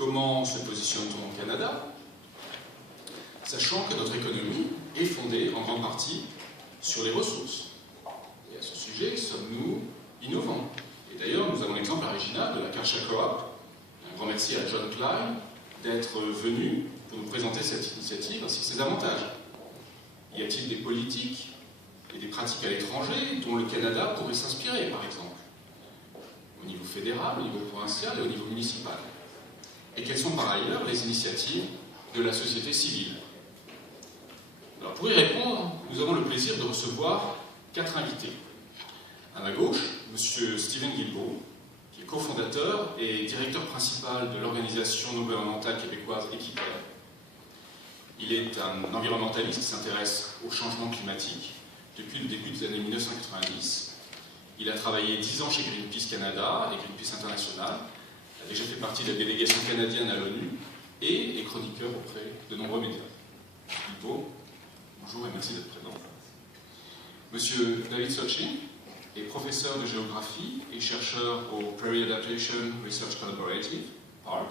Comment se positionne-t-on au Canada, sachant que notre économie est fondée en grande partie sur les ressources. Et à ce sujet, sommes-nous innovants? Et d'ailleurs, nous avons l'exemple original de la Kärcher Coop. Un grand merci à John Klein d'être venu pour nous présenter cette initiative ainsi que ses avantages. Y a-t-il des politiques et des pratiques à l'étranger dont le Canada pourrait s'inspirer, par exemple, au niveau fédéral, au niveau provincial et au niveau municipal? Et quelles sont par ailleurs les initiatives de la société civile? Alors pour y répondre, nous avons le plaisir de recevoir 4 invités. À ma gauche, M. Stephen Guilbeault, qui est cofondateur et directeur principal de l'organisation non gouvernementale québécoise Équiterre. Il est un environnementaliste qui s'intéresse au changement climatique depuis le début des années 1990. Il a travaillé 10 ans chez Greenpeace Canada et Greenpeace International, a déjà fait partie de la délégation canadienne à l'ONU et est chroniqueur auprès de nombreux médias. Guilbeault, bonjour et merci d'être présent. Monsieur David Sochin est professeur de géographie et chercheur au Prairie Adaptation Research Collaborative, PARC,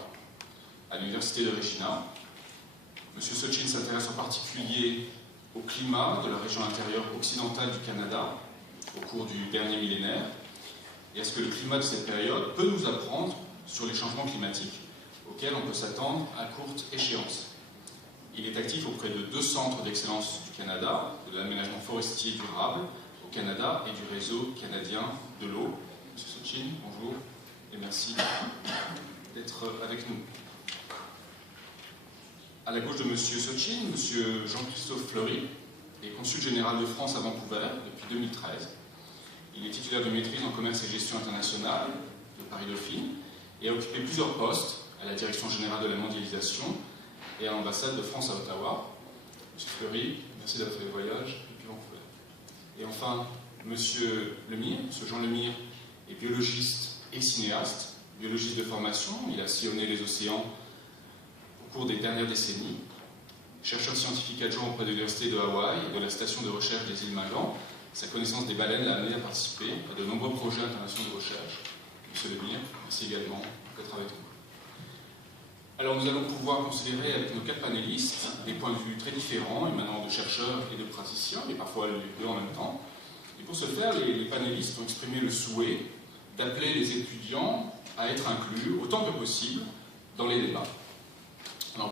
à l'Université de Regina. Monsieur Sochin s'intéresse en particulier au climat de la région intérieure occidentale du Canada au cours du dernier millénaire et à ce que le climat de cette période peut nous apprendre sur les changements climatiques auxquels on peut s'attendre à courte échéance. Il est actif auprès de 2 centres d'excellence du Canada, de l'aménagement forestier durable au Canada et du réseau canadien de l'eau. Monsieur Sochin, bonjour et merci d'être avec nous. À la gauche de Monsieur Sochin, Monsieur Jean-Christophe Fleury est consul général de France à Vancouver depuis 2013. Il est titulaire de maîtrise en commerce et gestion internationale de Paris-Dauphine et a occupé plusieurs postes à la Direction générale de la mondialisation et à l'ambassade de France à Ottawa. Monsieur Fleury, merci d'avoir fait le voyage depuis Vancouver. Et enfin, Monsieur Lemire, Monsieur Jean Lemire est biologiste et cinéaste, biologiste de formation. Il a sillonné les océans au cours des dernières décennies. Chercheur scientifique adjoint auprès de l'Université de Hawaï et de la station de recherche des îles Magellan, sa connaissance des baleines l'a amené à participer à de nombreux projets internationaux de recherche. Monsieur Lemire, merci également d'être avec nous. Alors nous allons pouvoir considérer avec nos 4 panélistes des points de vue très différents, émanant de chercheurs et de praticiens, et parfois les deux en même temps. Et pour ce faire, les panélistes ont exprimé le souhait d'appeler les étudiants à être inclus autant que possible dans les débats.